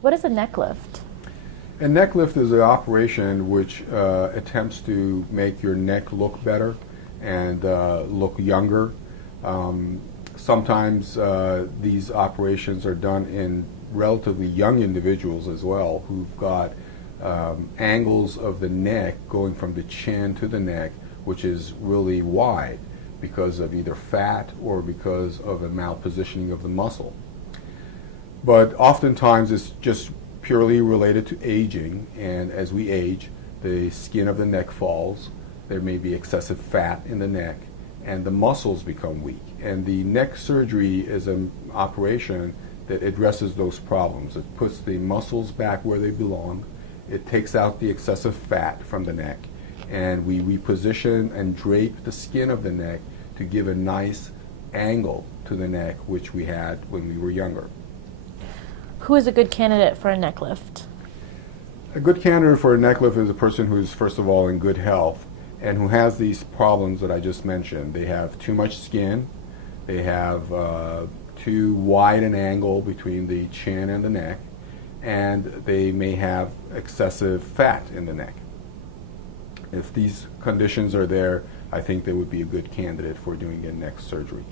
What is a neck lift? A neck lift is an operation which attempts to make your neck look better and look younger. Sometimes these operations are done in relatively young individuals as well who've got angles of the neck going from the chin to the neck, which is really wide because of either fat or because of a malpositioning of the muscle. But oftentimes it's just purely related to aging, and as we age, the skin of the neck falls, there may be excessive fat in the neck, and the muscles become weak. And the neck surgery is an operation that addresses those problems. It puts the muscles back where they belong, it takes out the excessive fat from the neck, and we reposition and drape the skin of the neck to give a nice angle to the neck, which we had when we were younger. Who is a good candidate for a neck lift? A good candidate for a neck lift is a person who's, first of all, in good health and who has these problems that I just mentioned. They have too much skin, they have too wide an angle between the chin and the neck, and they may have excessive fat in the neck. If these conditions are there, I think they would be a good candidate for doing a neck surgery.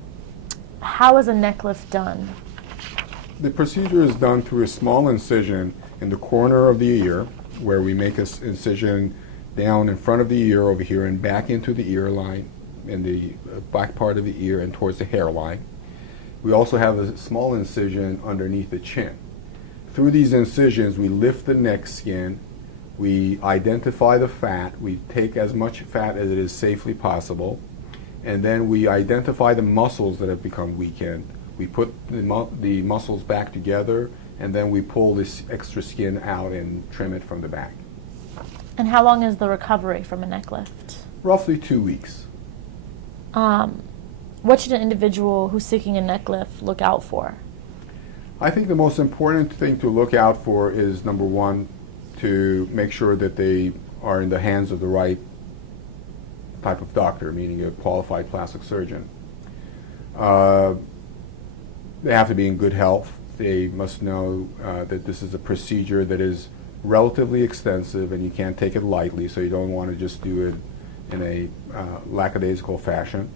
How is a neck lift done? The procedure is done through a small incision in the corner of the ear, where we make an incision down in front of the ear over here and back into the ear line, in the back part of the ear and towards the hairline. We also have a small incision underneath the chin. Through these incisions, we lift the neck skin, we identify the fat, we take as much fat as it is safely possible, and then we identify the muscles that have become weakened. We put the muscles back together, and then we pull this extra skin out and trim it from the back. And how long is the recovery from a neck lift? Roughly 2 weeks. What should an individual who's seeking a neck lift look out for? I think the most important thing to look out for is, number one, to make sure that they are in the hands of the right type of doctor, meaning a qualified plastic surgeon. They have to be in good health. They must know that this is a procedure that is relatively extensive and you can't take it lightly, so you don't want to just do it in a lackadaisical fashion.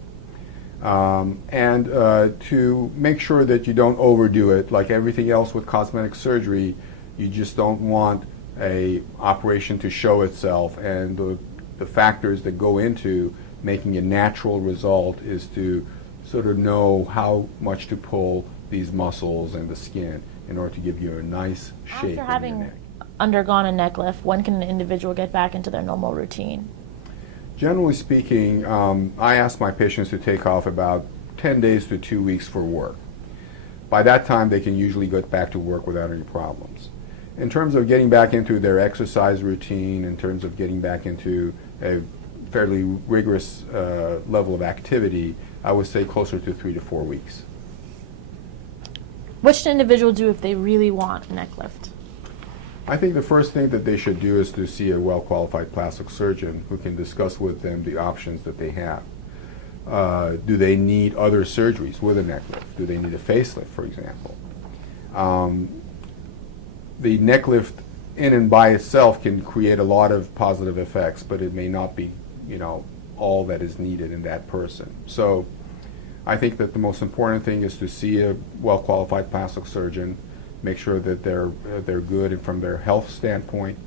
And to make sure that you don't overdo it. Like everything else with cosmetic surgery, you just don't want a operation to show itself, and the factors that go into making a natural result is to sort of know how much to pull these muscles and the skin in order to give you a nice shape in your After having neck. undergone a neck lift, when can an individual get back into their normal routine? Generally speaking, I ask my patients to take off about 10 days to 2 weeks for work. By that time, they can usually get back to work without any problems. In terms of getting back into their exercise routine, in terms of getting back into a fairly rigorous level of activity, I would say closer to 3 to 4 weeks. What should an individual do if they really want a neck lift? I think the first thing that they should do is to see a well-qualified plastic surgeon who can discuss with them the options that they have. Do they need other surgeries with a neck lift? Do they need a facelift, for example? The neck lift in and by itself can create a lot of positive effects, but it may not be, all that is needed in that person. So I think that the most important thing is to see a well-qualified plastic surgeon, make sure that they're good from their health standpoint,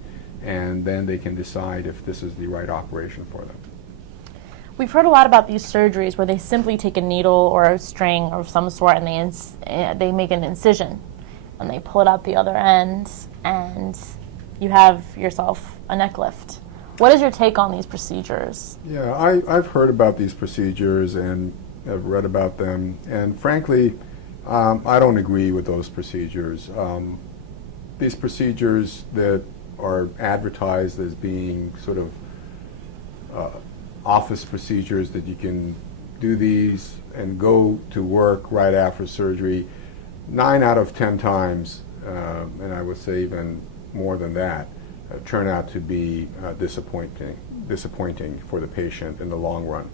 and then they can decide if this is the right operation for them. We've heard a lot about these surgeries where they simply take a needle or a string of some sort and they make an incision and they pull it out the other end and you have yourself a neck lift. What is your take on these procedures? Yeah, I've heard about these procedures and have read about them, and frankly, I don't agree with those procedures. These procedures that are advertised as being sort of office procedures that you can do these and go to work right after surgery, 9 out of 10 times, and I would say even more than that, turn out to be disappointing for the patient in the long run.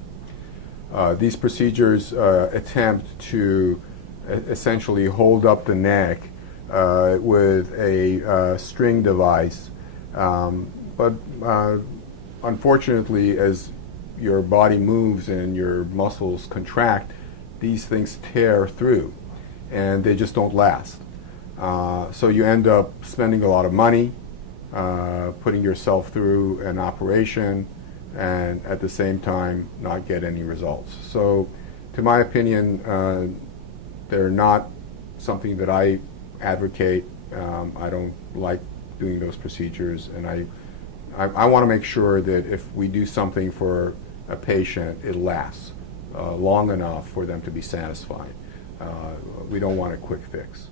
These procedures attempt to essentially hold up the neck with a string device. But unfortunately, as your body moves and your muscles contract, these things tear through, and they just don't last. So you end up spending a lot of money, putting yourself through an operation, and at the same time not get any results. So, to my opinion, they're not something that I advocate. I don't like doing those procedures, and I want to make sure that if we do something for a patient, it lasts long enough for them to be satisfied. We don't want a quick fix.